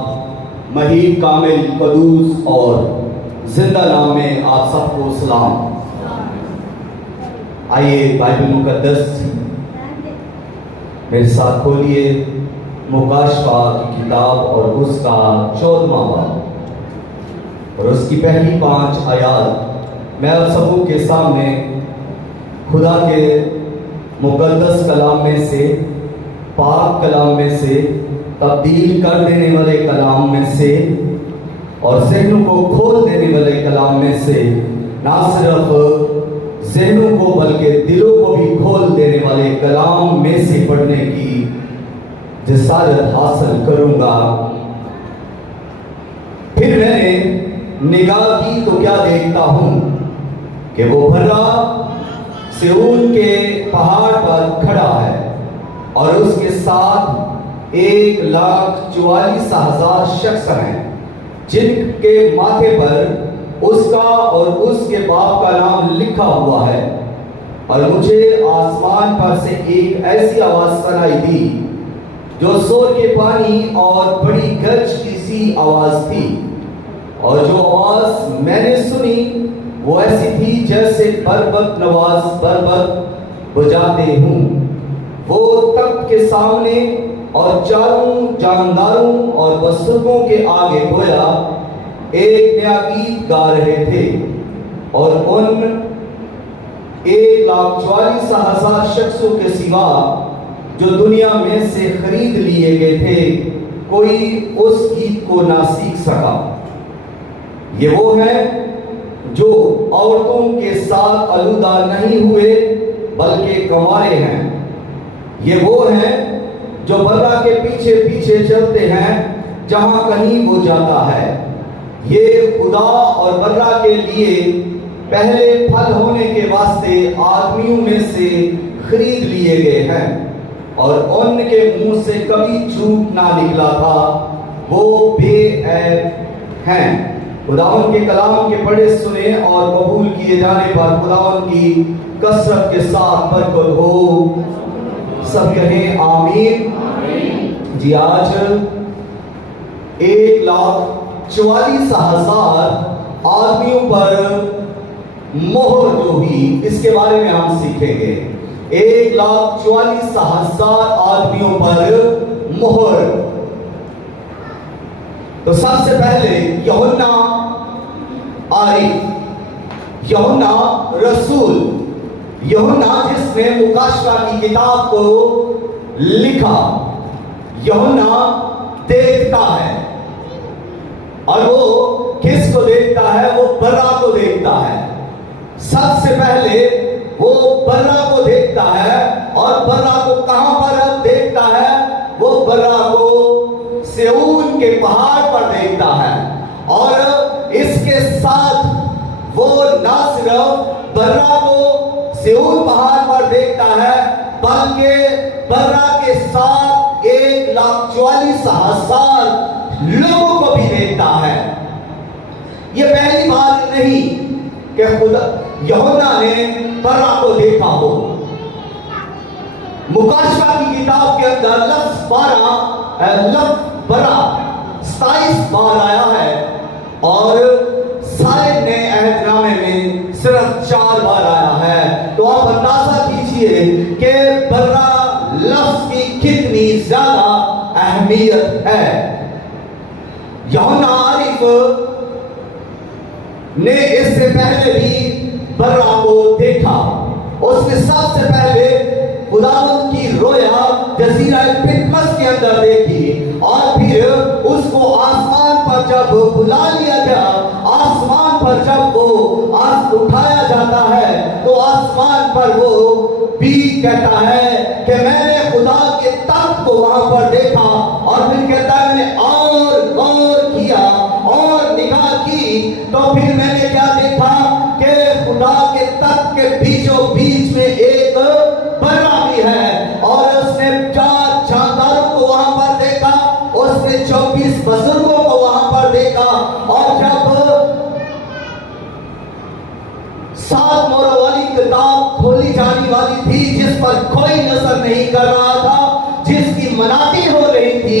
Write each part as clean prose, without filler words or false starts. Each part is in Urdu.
مہین کامل قدوس اور زندہ نام میں آپ سب کو سلام۔ آئیے بائبل مقدس میرے ساتھ کھولیے مکاشفہ کی کتاب اور اس کا 14واں باب اور اس کی پہلی 5 آیات میں آپ سبوں کے سامنے خدا کے مقدس کلام میں سے، پاک کلام میں سے، تبدیل کر دینے والے کلام میں سے اور ذہنوں کو کھول دینے والے کلام میں سے، نہ صرف ذہنوں کو بلکہ دلوں کو بھی کھول دینے والے کلام میں سے پڑھنے کی جسارت حاصل کروں گا۔ پھر میں نے نگاہ کی تو کیا دیکھتا ہوں کہ وہ بھرا صہیون کے پہاڑ پر کھڑا ہے اور اس کے ساتھ 1,44,000 شخص ہیں جن کے ماتھے پر اس کا اور اس کے باپ کا نام لکھا ہوا ہے۔ اور مجھے آسمان پر سے ایک ایسی آواز سنائی دی جو زور کے پانی اور بڑی گرج کی سی آواز تھی، اور جو آواز میں نے سنی وہ ایسی تھی جیسے بربط نواز بربط بجاتے ہوں۔ وہ تخت کے سامنے اور چاروں جانداروں اور بزرگوں کے آگے گویا ایک نیا گیت گا رہے تھے، اور ان 1,44,000 شخصوں کے سوا جو دنیا میں سے خرید لیے گئے تھے کوئی اس گیت کو نہ سیکھ سکا۔ یہ وہ ہیں جو عورتوں کے ساتھ آلودہ نہیں ہوئے بلکہ کنوارے ہیں۔ یہ وہ ہیں جو برا کے پیچھے پیچھے چلتے ہیں جہاں کہیں وہ جاتا ہے۔ یہ خدا اور برا کے لیے پہلے پھل ہونے کے واسطے آدمیوں میں سے خرید لیے گئے ہیں، اور ان کے منہ سے کبھی جھوٹ نہ نکلا تھا، وہ بے عیب ہیں۔ خداوند کے کلام کے پڑھے سنے اور قبول کیے جانے پر خداوند کی کثرت کے ساتھ برکت ہو۔ سب کہیں آمین۔ جی آج 1,44,000 آدمیوں پر مہر جو ہوئی اس کے بارے میں ہم سیکھیں گے۔ 1,44,000 آدمیوں پر مہر۔ تو سب سے پہلے یوحنا عارف، یوحنا رسول، یوحنا جس نے مکاشفہ کی کتاب کو لکھا، یوحنا دیکھتا ہے، اور وہ کس کو دیکھتا ہے؟ وہ برا کو دیکھتا ہے۔ سب سے پہلے وہ برا کو دیکھتا ہے، اور برا کو کہاں پر دیکھتا ہے؟ وہ برا کو صہیون کے پہاڑ پر دیکھتا ہے، اور اس کے ساتھ وہ نہ صرف برا کو صہیون پہاڑ پر دیکھتا ہے بلکہ برا کے ساتھ 1,44,000 لوگوں کو بھی دیکھتا ہے۔ یہ پہلی بات نہیں کہ خدا یوحنا نے برا کو دیکھا ہو۔ مکاشفہ کی کتاب کے اندر لفظ برا 27 بار آیا ہے، اور سارے نئے عہد نامے میں صرف 4 بار آیا ہے۔ تو آپ اندازہ کیجئے کہ برا لفظ کی کتنی زیادہ اہمیت ہے۔ یوحنا عارف نے اس سے پہلے بھی برا کو دیکھا۔ اس نے سب سے پہلے خداوند کی رویا جزیرہ پتمس کے اندر دیکھی، اور پھر اس کو آسمان پر جب بلا لیا گیا، آسمان پر جب وہ اٹھایا جاتا ہے تو آسمان پر وہ بھی کہتا ہے کہ میں نے خدا کے تخت کو وہاں پر دیکھا، اور پھر کہتا ہے میں نے اور غور کیا اور نگاہ کی تو پھر میں نے کیا دیکھا کہ خدا کے تخت کے بیچوں بیچ میں ایک برا بھی ہے، اور اس نے 4 جانداروں کو وہاں پر دیکھا، اس نے 24 بزرگوں کو وہاں پر دیکھا، اور جب 7 موروں والی کتاب کھولی جانے والی تھی جس پر کوئی نظر نہیں کر رہا تھا، جس کی منادی ہو رہی تھی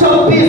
24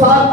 7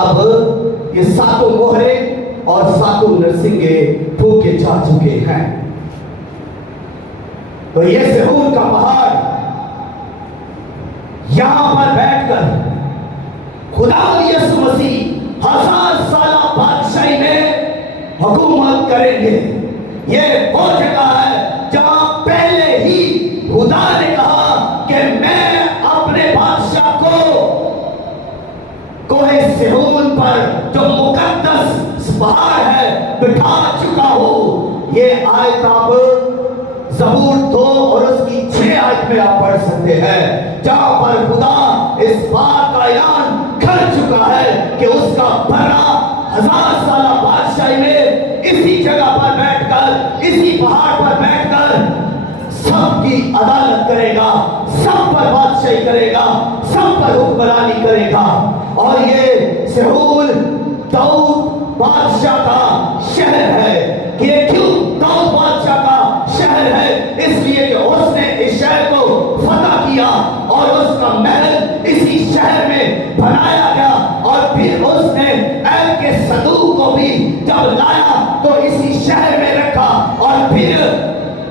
اب یہ ساتوں موہرے اور ساتوں نرسنگے پھونکے جا چکے ہیں. تو یہ صہیون کا پہاڑ یہاں پر بیٹھ کر خدا یسوع مسیح 1000 سالہ بادشاہی میں حکومت کریں گے. یہ وہ جگہ ہے جہاں پہلے ہی خدا نے کہا کہ میں اپنے بادشاہ کو کوہ صہیون پر جو مقدس پہاڑ ہے بٹھا چکا ہوں. یہ آیت آپ زبور 2 اور اس کی 6 آیت میں آپ پڑھ سکتے ہیں, جہاں پر خدا اس بات کا اعلان کر چکا ہے کہ اس کا بڑا 1000 سالہ بادشاہی میں اسی جگہ پر بیٹھ کر, اسی پہاڑ پر بیٹھ کر سب کی عدالت کرے گا, سب پر بادشاہی کرے گا, سب پر حکمرانی کرے گا. اور یہ صہیون داؤد بادشاہ کا شہر ہے. یہ کیوں داؤد بادشاہ کا شہر ہے؟ اس لیے کہ اس نے اس شہر کو فتح کیا اور اس کا محل اسی شہر میں بنایا گیا, اور پھر اس نے عہد کے صندوق کو بھی جب لایا تو اسی شہر میں رکھا. اور پھر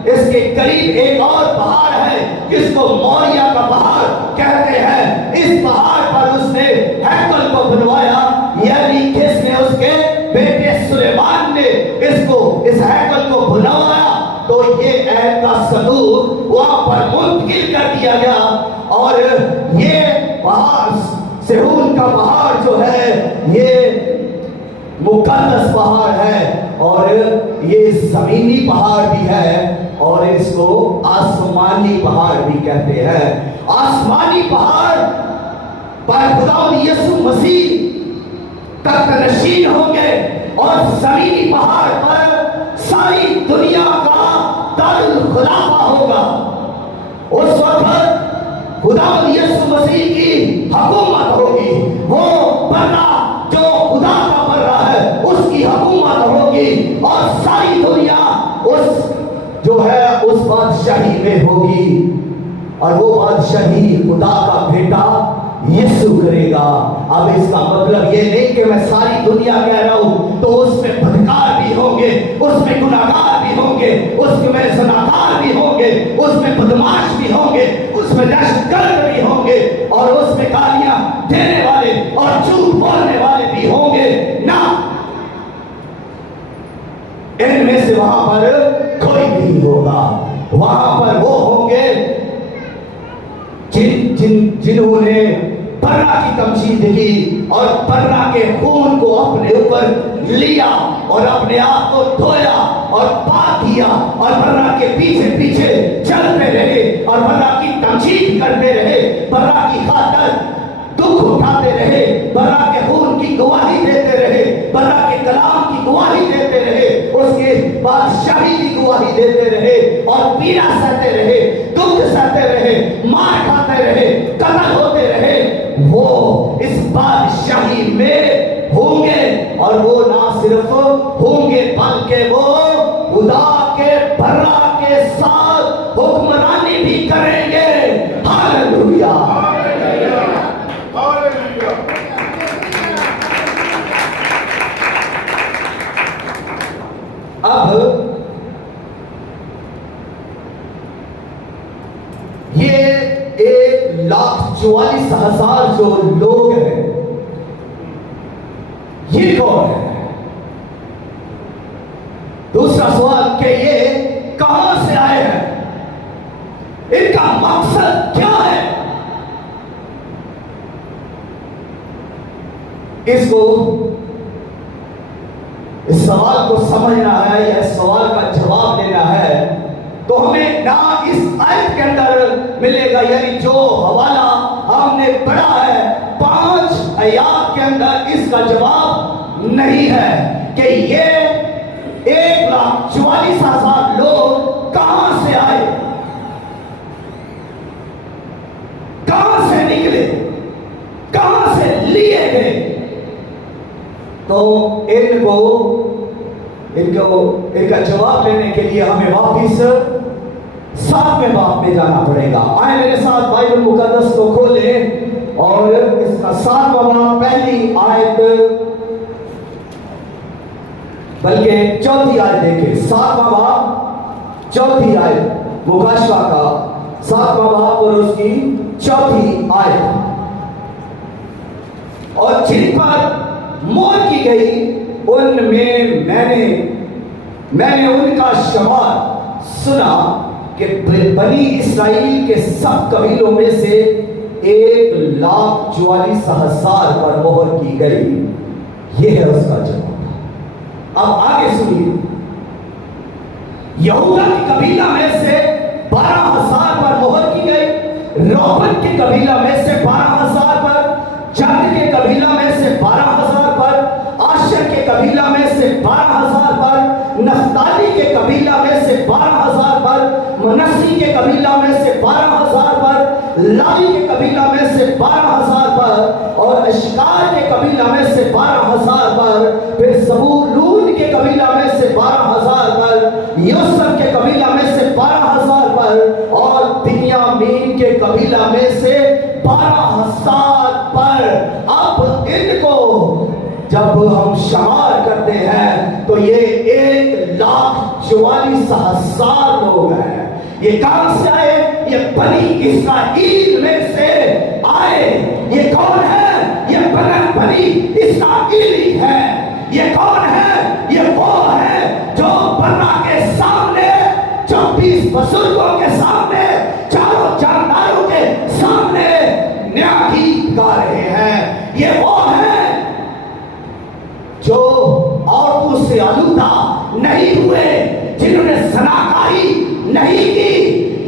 اس کے قریب ایک اور پہاڑ ہے جس کو موریہ کا پہاڑ کہتے ہیں. اس پہاڑ پر اس نے ہیکل کو بنوایا, یعنی کس نے؟ اس کے بیٹے سلیمان نے اس ہیکل کو بنوایا. تو یہ عہد کا صندوق وہاں پر منتقل کر دیا گیا. اور یہ پہاڑ صہیون کا پہاڑ جو ہے یہ مقدس پہاڑ ہے, اور یہ زمینی پہاڑ بھی ہے, اور اس کو آسمانی پہاڑ بھی کہتے ہیں. آسمانی پہاڑ پر خدا یسوع مسیح تخت نشین ہوں گے, اور زمینی پہاڑ پر ساری دنیا کا دارالخلافہ ہوگا. اس وقت خدا یسوع مسیح کی حکومت ہوگی. وہ برہ جو خدا کا برہ ہے اس کی حکومت ہوگی, اور ساری دنیا اس جو ہے اس بادشاہی میں ہوگی. اور وہ بادشاہی خدا کا بیٹا یسوع کرے گا. اب اس کا مطلب یہ نہیں کہ میں ساری دنیا کہہ رہا ہوں تو اس میں بدکار بھی ہوں گے, اس میں گناہگار بھی ہوں گے, اس میں زناکار بھی ہوں گے, اس میں بدماش بھی ہوں گے, اس میں دہشت گرد بھی ہوں گے, اور اس میں گالیاں دینے والے اور جھوٹ بولنے والے بھی ہوں گے. نہ, ان میں سے وہاں پر کوئی نہیں ہوگا. وہاں پر وہ ہوں گے جنہوں نے برہ کی تمجید کی اور برہ کے خون کو اپنے اوپر لیا اور اپنے آپ کو دھویا اور پاک کیا, اور برہ کے پیچھے پیچھے چلتے رہے اور برہ کی تمجید کرتے رہے, برہ کی خاطر دکھ اٹھاتے رہے, برہ کے خون کی گواہی دیتے رہے, برہ کے کلام کی گواہی دیتے رہے, اس کے بادشاہی کی گواہی دیتے رہے, اور پیڑا سہتے رہے, دکھ سہتے رہے, مار کھاتے رہے, قتل ہوتے رہے. وہ اس بادشاہی میں ہوں گے, اور وہ نہ صرف ہوں گے بلکہ وہ خدا کے برہ کے ساتھ حکمرانی بھی کریں گے. ہاللویا. اب یہ 1,44,000 جو لوگ ہیں یہ کون ہے؟ دوسرا سوال کہ یہ کہاں سے آئے ہیں, ان کا مقصد کیا ہے؟ اس سوال کو سمجھنا ہے یا اس سوال کا جواب دینا ہے تو ہمیں نہ اس آیت کے اندر ملے گا, یعنی جو حوالہ ہم نے پڑھا ہے 5 آیات کے اندر اس کا جواب نہیں ہے کہ یہ 1,44,000 لوگ کہاں سے آئے, کہاں سے نکلے, کہاں سے لیے گئے. تو ان کا جواب لینے کے لیے ہمیں واپس 7ویں باب میں جانا پڑے گا. آئے میرے ساتھ بائبل مقدس کو کھولیں اور اس کا 7واں باب پہلی آیت بلکہ 4تھی آیت دیکھیں، 7واں باب 4تھی آیت، مکاشفہ کا 7واں باب اور اس کی 4تھی آیت. اور جن پر مہر کی گئی ان میں میں نے ان کا شمار سنا کہ بنی اسرائیل کے سب قبیلوں میں سے 1,44,000 پر مہر کی گئی. یہ ہے اس کا جواب. اب آگے سنیے، یہودا کی قبیلہ میں سے 12,000 پر مہر کی گئی، روبن کے قبیلہ میں سے 12,000 پر، جد کے قبیلہ میں سے 12,000 پر، آشر کے قبیلہ میں سے 12,000 پر، نفتالی کے قبیلہ میں سے 12,000 پر، منسی کے قبیلہ میں سے 12,000 پر، لاوی کے قبیلہ میں سے 12,000 پر، اور اشکار کے قبیلہ میں سے 12,000 پر، پھر زبولون کے قبیلہ میں سے 12,000 پر، یوسف کے قبیلہ میں سے 12,000 پر، اور بنیامین کے قبیلہ میں سے 12,000 پر. اب ان کو جب ہم شمار کرتے ہیں تو یہ 1,44,000 لوگ ہیں. یہ کہاں سے آئے؟ یہ بنی اسرائیل میں سے آئے. یہ کون ہے؟ یہ بنی اسرائیلی ہے. یہ کون ہے؟ یہ وہ ہے جو برا کے سامنے 24 بزرگوں کے سامنے چاروں جانداروں کے سامنے نیا گیت گا رہے ہیں. یہ وہ ہیں جو عورتوں سے آلودہ نہیں ہوئے، جنہوں نے زناکاری نہیں کی.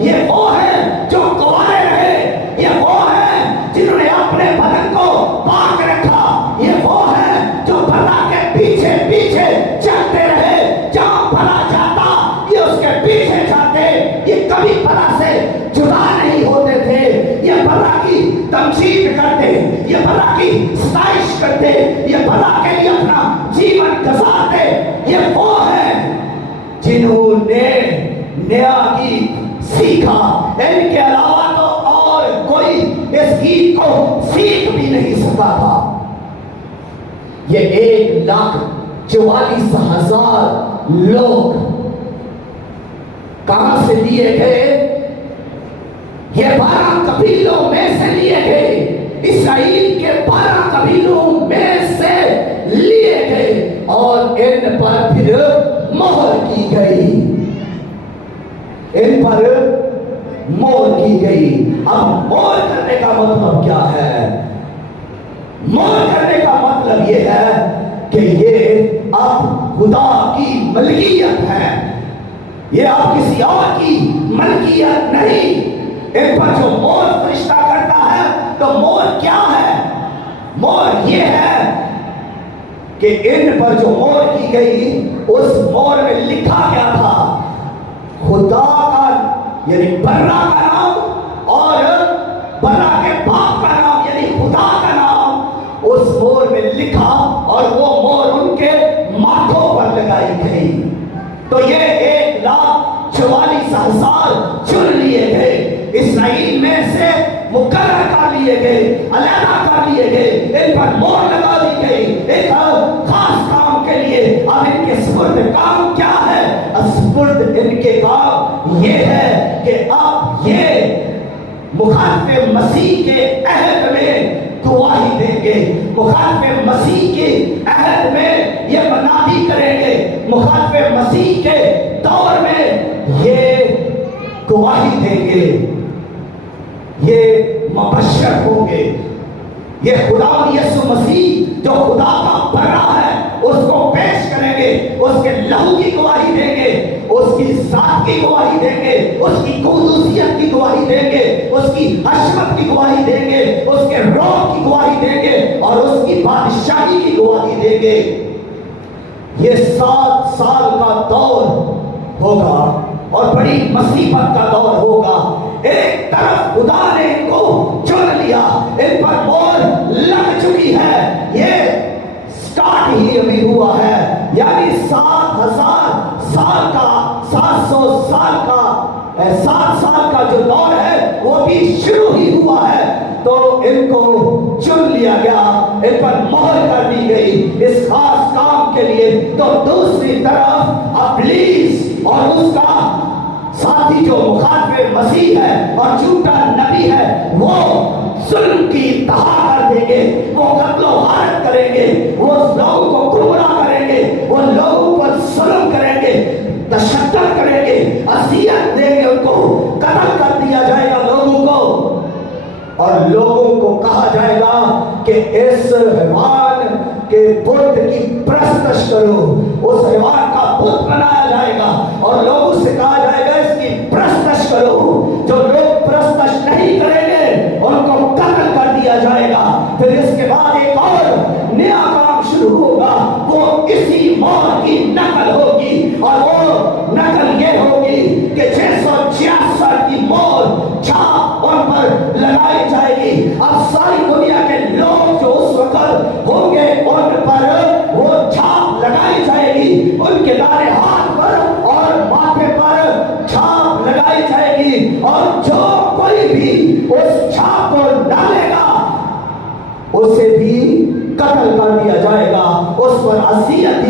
یہ وہ ہیں جو کنوارے رہے. یہ وہ ہیں جنہوں نے اپنے بدن کو پاک رکھا. یہ وہ ہیں جو بھلا کے پیچھے پیچھے چلتے رہے. جہاں بھلا جاتا یہ اس کے پیچھے جاتے. یہ کبھی بھلا سے جدا نہیں ہوتے تھے. یہ بھلا کی تمجید کرتے، یہ بھلا کی ستائش کرتے، یہ بھلا کے لیے اپنا جیون گزارتے. یہ وہ ہیں جنہوں نے نیا گیت سیکھا. ان کے علاوہ تو اور کوئی اس گیت کو سیکھ بھی نہیں سکا تھا. یہ 1,44,000 لوگ کہاں سے لیے گئے؟ یہ 12 قبیلوں میں سے لیے گئے. اسرائیل کے 12 قبیلوں میں سے لیے گئے اور ان پر پھر مہر کی گئی. ان پر مہر کی گئی. اب مہر کرنے کا مطلب کیا ہے؟ مہر کرنے کا مطلب یہ ہے کہ یہ اب خدا کی ملکیت ہے. یہ اب کسی اور کی ملکیت نہیں. ان پر جو مہر فرشتہ کرتا ہے تو مہر کیا ہے؟ مہر یہ ہے کہ ان پر جو مہر کی گئی اس مہر میں لکھا گیا تھا خدا کا، یعنی برا کا نام اور برا کے باپ کا نام یعنی خدا کا نام اس مہر میں لکھا اور وہ مہر ان کے ماتھوں پر لگائی گئی. تو یہ 1,44,000 چن لیے گئے. اسرائیل میں سے مقرر کر لیے گئے، علیحدہ کر لیے گئے. ان پر مہر لگا دی گئی ایک خاص کام کے لیے. اب ان کے سپرد کام کیا ہے؟ سپرد ان کے کام یہ ہے کہ اب یہ مخالف مسیح کے عہد میں گواہی دیں گے. مخالف مسیح کے عہد میں یہ منادی کریں گے. مخالف مسیح کے دور میں یہ گواہی دیں گے. یہ مبشر ہوں گے. یہ خدا یسوع مسیح جو خدا کا برا ہے اس کو پیش کریں گے. اس کے لہو کی گواہی دیں گے، اس کی ذات کی گواہی دیں گے، اس کی قدوسیت کی گواہی دیں گے، اس کی عظمت کی گواہی دیں گے، اس کے روح کی گواہی دیں گے اور اس کی بادشاہی کی گواہی دیں گے. یہ 7 سال کا دور ہوگا اور بڑی مصیبت کا دور ہوگا. ایک طرف خدا نے ان کو چن لیا، ان پر مہر لگ چکی ہے. یہ سٹارٹ ہی ابھی ہوا ہے، یعنی 7,000 سال کا 700 سال کا 7 سال کا جو دور ہے وہ بھی شروع ہی ہوا ہے. تو ان کو چن لیا گیا، ان پر مہر کر دی گئی اس خاص کام کے لیے۔ تو دوسری طرف ابلیس اور اس کا ساتھی جو مخاطب مسیح ہے اور جھوٹا نبی ہے، وہ ظلم کی انتہا کر دیں گے، وہ قتل و غارت کریں گے، وہ لوگوں کو گمراہ کریں گے، وہ لوگوں پر ظلم کریں گے، تشدد کریں گے، اذیت دیں گے، ان کو قتل کر دیا جائے گا لوگوں کو، اور لوگوں کو کہا جائے گا کہ اس حیوان کے بت کی پرستش کرو، اس حیوان کا بت بنایا جائے گا اور لوگوں سے کہا جائے گا اس کی پرستش کرو۔ جو لوگ پرستش نہیں کریں گے ان کو قتل کر دیا جائے گا۔ پھر اس کے بعد ایک اور نیا کام شروع ہوگا، وہ اسی مور کی نقل ہوگی، اور وہ نقل یہ ہوگی کہ 666 کی مور چھاپ ان پر لگائی جائے گی۔ اب ساری دنیا کے لوگ جو اس وقت ہوں گے ان پر وہ چھاپ لگائی جائے گی، ان کے دائیں ہاتھ پر اور ماتھے پر چھاپ لگائی جائے گی، اور جو کوئی بھی اس چھاپ کو ڈالے گا اسے بھی قتل کر دیا جائے گا، اس پر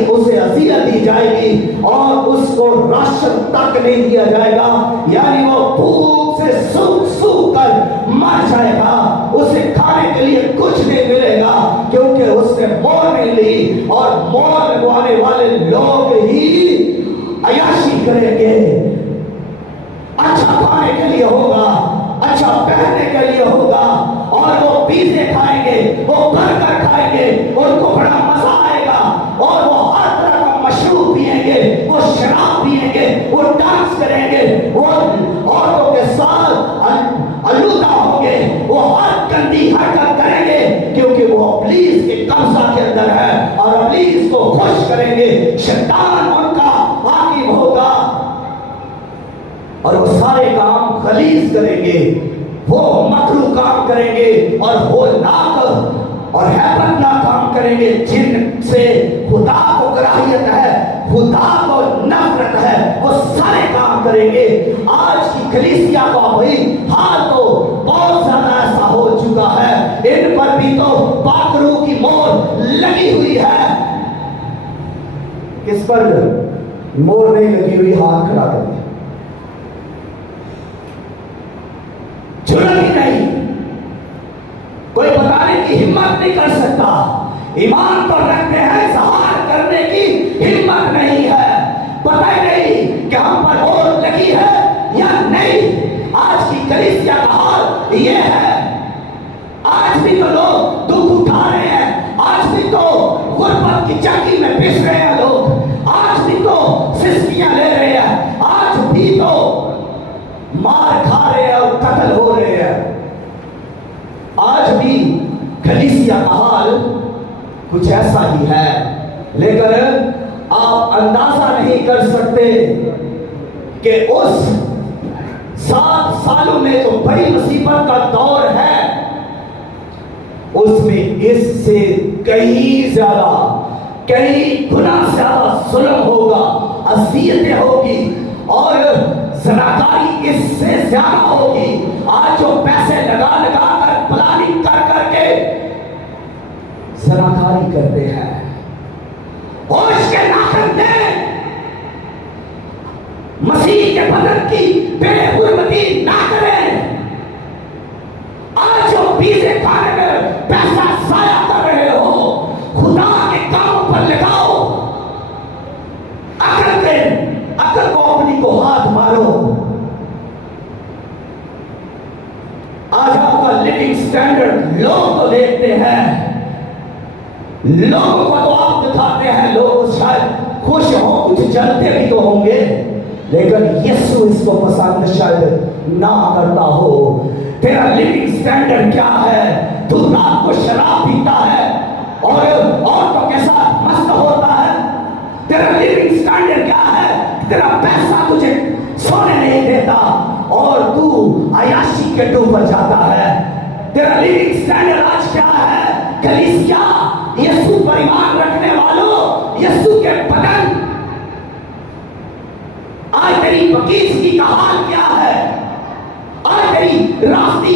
اسے اذیت دی جائے گی، اور اس کو راشن تک نہیں دیا جائے گا، یعنی وہ بھوک سے سوکھ سوکھ کر مر جائے گا، اسے کھانے کے لیے کچھ نہیں ملے گا، کیونکہ اس نے مور نہیں لی، اور مور لگوانے والے لوگ ہی عیاشی کریں گے۔ اچھا کھانے کے لیے ہوگا، اچھا پہننے کے لیے ہوگا، اور وہ پیزے کھائیں گے، وہ برگر کھائیں گے، ان کو بڑا مزہ آئے گا، اور وہ ہر طرح کا مشروب پیئیں گے، وہ شراب پیئیں گے، وہ ڈانس کریں گے، وہ عورتوں کے ساتھ آلودہ ہوں گے، وہ ہر گندی حرکت کریں گے، کیونکہ وہ ابلیس کے قبضہ کے اندر ہے، اور ابلیس کو خوش کریں گے، شیطان ان کا حاکم ہوگا، اور وہ سارے کام غلیظ کریں گے، وہ مکروہ کام کریں گے، اور ہولناک اور ہیبتناک کام کریں گے، جن سے خدا کو کراہیت ہے، خدا کو نفرت ہے، وہ سارے کام کریں گے۔ آج کی کلیسیا کا بھی حال تو بہت زیادہ ایسا ہو چکا ہے، ان پر بھی تو پاک روح کی مہر لگی ہوئی ہے۔ کس پر مہر نہیں لگی ہوئی؟ ہاتھ کھڑا کر دیں۔ جرأت ہی نہیں، کوئی بتانے کی ہمت نہیں کر سکتا، ایمان تو رکھتے ہیں، اظہار کرنے کی ہمت نہیں ہے، پتہ ہی نہیں کہ ہم پر مہر لگی ہے یا نہیں۔ آج کی کلیسیا کا حال یہ ہے، آج بھی تو لوگ دکھ اٹھا رہے ہیں، آج بھی تو غربت کی چکی میں پس رہے ہیں لوگ، آج بھی تو سسکیاں لے رہے ہیں، آج بھی تو مار کھا رہے ہیں اور قتل ہو رہے ہیں۔ آج بھی کلیسیا کا حال کچھ ایسا ہی ہے، لیکن آپ اندازہ نہیں کر سکتے کہ اس 7 سالوں میں جو بڑی مصیبت کا دور ہے، اس میں اس سے کہیں زیادہ، کئی گنا زیادہ ظلم ہوگا، اذیتیں ہوگی، اور زناکاری اس سے زیادہ ہوگی۔ آج جو پیسے لگا لگا کر پلاننگ کر کر کے زناکاری کرتے ہیں، ہوش کے ناخن دیں، مسیح کے بدن کی بے حرمتی نہ کریں۔ آج جو پیزے کھانے میں پیسہ ضائع کر رہے ہو، خدا کے کاموں پر لگاؤ، عقل دیں، عقل کو اپنی کو ہاتھ مارو۔ آج آپ کا لیونگ سٹینڈرڈ لوگ تو دیکھتے ہیں، لوگوں کو تو آپ دکھاتے ہیں، لوگ شاید خوش ہوں، کچھ جلتے بھی تو ہوں گے، لیکن یسوع اس کو پسند شاید نہ کرتا ہو۔ تیرا لیونگ سٹینڈرڈ کیا ہے؟ تو رات کو شراب پیتا ہے اور عورتوں کے ساتھ مست ہوتا ہے؟ تیرا لیونگ سٹینڈرڈ کیا ہے؟ تیرا پیسہ تجھے سونے نہیں دیتا اور تو عیاشی کے ڈوب پر جاتا ہے۔ تیرا لیونگ سٹینڈرڈ آج کیا ہے؟ کلیسیا، یسوع پر ایمان رکھنے والوں، یسوع کے بدن، آج تیری بکیزگی کا حال کیا ہے؟ آج تیری راستی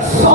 100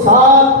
7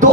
2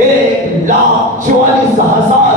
1,44,000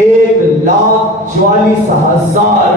1,44,000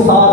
7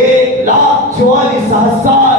1,44,000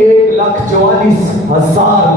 1,44,000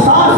7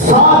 7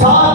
7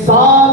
7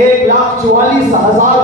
1,44,000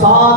7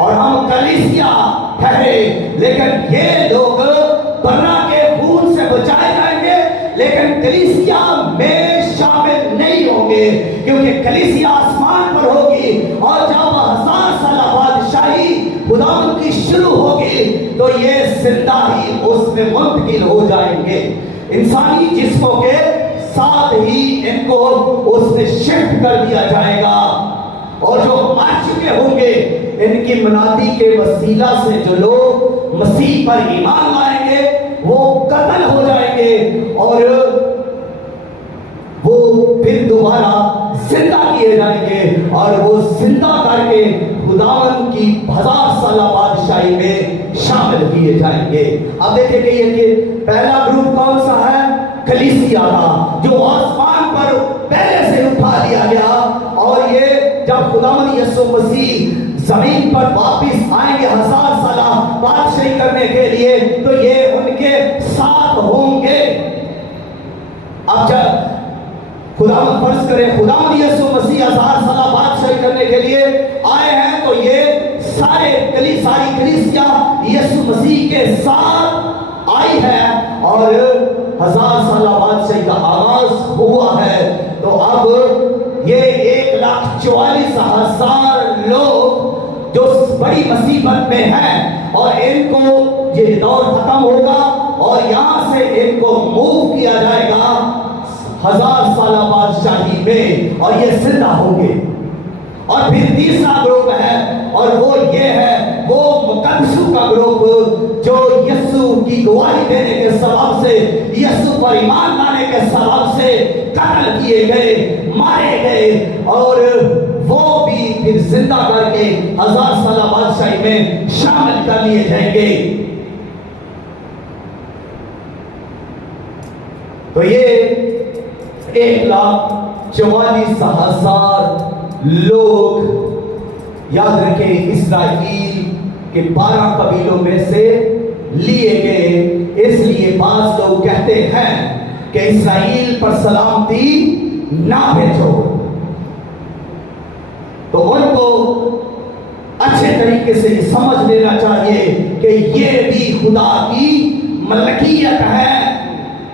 اور ہم کلیسیا ٹھہرے، لیکن یہ لوگ برنا کے خون سے بچائے جائیں گے لیکن کلیسیا میں شامل نہیں ہوں گے، کیونکہ کلیسیا آسمان پر ہوگی اور جب 1000 سالہ بادشاہی خداوند کی شروع ہوگی تو یہ زندہ ہی اس میں منتقل ہو جائیں گے، انسانی جسموں کے ساتھ ہی ان کو اس میں شفٹ کر دیا جائے گا، اور جو مر چکے ہوں گے ان کی منادی کے وسیلہ سے جو لوگ مسیح پر ایمان لائیں گے وہ قتل ہو جائیں گے اور وہ پھر دوبارہ زندہ کیے جائیں گے اور وہ زندہ کر کے خداوند کی 1000 سالہ بادشاہی میں شامل کیے جائیں گے۔ اب دیکھیں کہ یہ کہ پہلا گروپ کون سا ہے؟ کلیسیا کا، جو آسمان پر پہلے سے اٹھا لیا گیا، اور یہ جب خداوند یسوع مسیح زمین پر واپس آئیں گے 1000 سالہ بادشاہی کرنے کے لیے تو یہ ان کے ساتھ ہوں گے۔ اب جب خداوند فرض کرے خداوند یسوع مسیح 1000 سالہ بادشاہی کرنے کے لیے آئے ہیں تو یہ ساری کلیسیا یسوع مسیح کے ساتھ آئی ہے اور 1000 سالہ بادشاہی کا آغاز ہوا ہے، تو اب یہ 1,44,000 لوگ جو بڑی مصیبت میں ہیں اور ان کو یہ دور ختم ہوگا اور یہاں سے ان کو موو کیا جائے گا 1000 سالہ بادشاہی میں اور یہ زندہ ہوں گے۔ اور پھر تیسرا گروپ ہے اور وہ یہ ہے وہ مقدسوں کا گروپ جو یسوع کی گواہی دینے کے سبب سے، یسوع پر ایمان لانے کے سبب سے قتل کیے گئے، مارے گئے، اور وہ بھی پھر زندہ کر کے 1000 سالہ بادشاہی میں شامل کر لیے جائیں گے۔ تو یہ 1,44,000 لوگ یاد رکھیں اسرائیل کے 12 قبیلوں میں سے لیے گئے، اس لیے بعض لوگ کہتے ہیں کہ اسرائیل پر سلامتی نہ بھیجو، تو ان کو اچھے طریقے سے یہ سمجھ لینا چاہیے کہ یہ بھی خدا کی ملکیت ہے،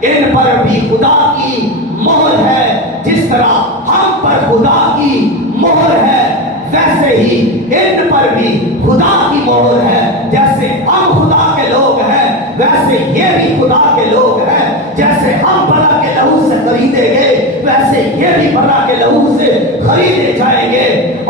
ان پر بھی خدا کی مہر ہے، جس طرح ہم پر خدا کی مہر ہے ویسے ہی ان پر بھی خدا کی مہر ہے، جیسے ہم خدا کے لوگ ہیں ویسے یہ بھی خدا کے لوگ ہیں، جیسے ہم بلا کے لہو سے خریدے گئے ویسے یہ بھی بلا کے لہو سے خریدے جائیں گے،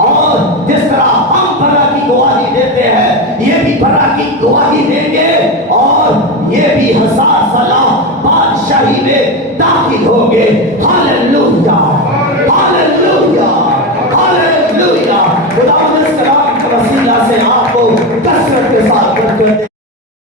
اور جس طرح ہم بلا کی گواہی دیتے ہیں یہ بھی بلا کی گواہی دیں گے اور یہ بھی 1000 سالہ بادشاہی میں داخل ہوں گے۔ ہاللویا ہاللویا ہاللویا، خدا اس کلام کے وسیلہ سے آپ کو کثرت